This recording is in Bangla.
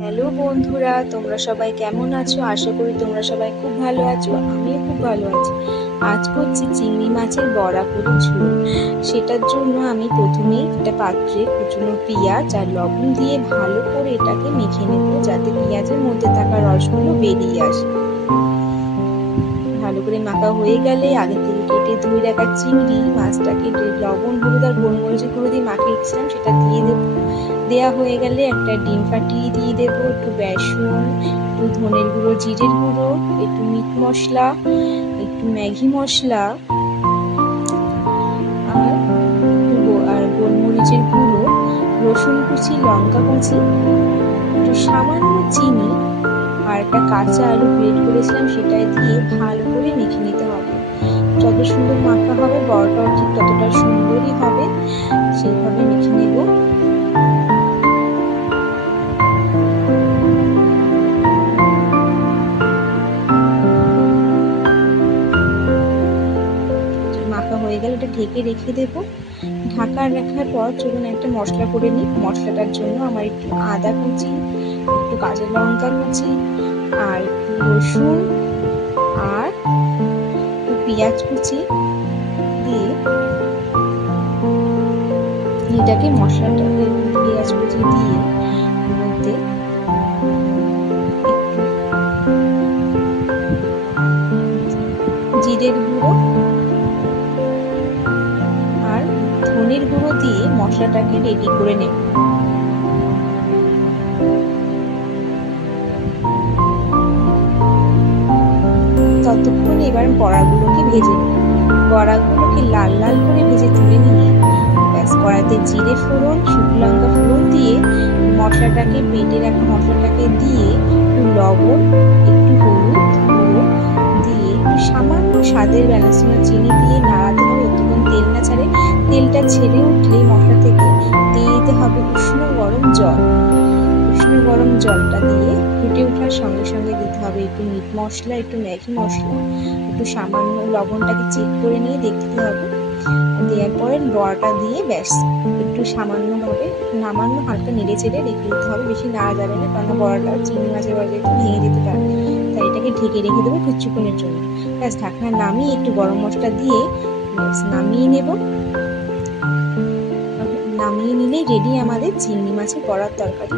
হ্যালো বন্ধুরা, তোমরা সবাই কেমন আছো? আশা করি তোমরা সবাই খুব ভালো আছো। আমিও খুব ভালো আছি। আজ করছি চিংড়ি মাছের বড়া করে ঝোল। সেটার জন্য আমি প্রথমেই একটা পাত্রে কুচনো পেঁয়াজ আর লবণ দিয়ে ভালো করে এটাকে মেখে নেব, যাতে পেঁয়াজের মধ্যে থাকা রসগুলো বেরিয়ে আসে। ভালো করে মাখা হয়ে গেলে আগে থেকে কেটে ধুয়ে রাখা চিংড়ি মাছটাকে লবণ, হলুদ আর গোলমরিচের গুঁড়ো দিয়ে মাখিয়ে রেখেছিলাম, সেটা দিয়ে দেবো। দেয়া হয়ে গেলে একটা ডিম ফাটিয়ে দিয়ে দেবো, একটু বেসন, একটু ধনের গুঁড়ো, জিরের গুঁড়ো, একটু মিট মশলা, একটু ম্যাগি মশলা আর গোলমরিচের গুঁড়ো, রসুন কুচি, লঙ্কা কুচি, একটু সামান্য চিনি আর একটা কাঁচা আলু গ্রেট করেছিলাম, সেটা দিয়ে ভালো করে মেখে নিতে হবে। যত সুন্দর মাখা হবে বড়াটাও ঠিক ততটা সুন্দরই হবে। সেইভাবে মেখে নেব। মাখা হয়ে গেলে এটা ঢেকে রেখে দেব। ঢাকা রাখার পর চলুন একটা মশলা করে নিই। মশলাটার জন্য আমার একটু আদা কুচি, একটু কাঁচা লঙ্কা কুচি, আর একটু রসুন আর একটু পেঁয়াজ কুচি দিয়ে এটাকে মশলাটাকে পেঁয়াজ কুচি দিয়ে মধ্যে একটু জিরের গুঁড়ো আর ধনের গুঁড়ো দিয়ে মশলাটাকে রেডি করে নেব। ততক্ষণ এবার বড়াগুলোকে ভেজে নিই। বড়াগুলোকে লাল লাল করে ভেজে তুলে নিয়ে ব্যাস কড়াইতে জিরে ফোড়ন, শুকনো লঙ্কা ফোড়ন দিয়ে মশলাটাকে বেটে রাখা মশলাটাকে দিয়ে একটু লবণ, একটু হলুদ গুঁড়ো দিয়ে একটু সামান্য স্বাদের ব্যালেন্স চিনি দিয়ে নাড়াতে হবে যতক্ষণ তেল না ছাড়ে। তেলটা ছেড়ে উঠলেই মশলা থেকে দিয়ে দিতে হবে উষ্ণ গরম জল। উষ্ণ গরম জলটা দিয়ে ফুটে ওঠার সঙ্গে সঙ্গে দিতে হবে একটু মিট মশলা, একটু ম্যাগি মশলা, একটু সামান্য লবণটাকে চেক করে নিয়ে দেখতে হবে। দেওয়ার পরে বড়াটা দিয়ে ব্যাস একটু সামান্যভাবে হালকা নেড়ে চেড়ে রেখে দিতে হবে। বেশি নাড়া যাবে না, কারণ বড়াটা চিংড়ি মাছের বড়া যেহেতু ভেঙে যেতে পারে, তাই এটাকে ঢেকে রেখে দেবো কিছুক্ষণের জন্য। ব্যাস ঢাকনা নামিয়ে একটু গরম মশলা দিয়ে নামিয়ে নেব। নামিয়ে নিলেই রেডি আমাদের চিংড়ি মাছের বড়ার তরকারি।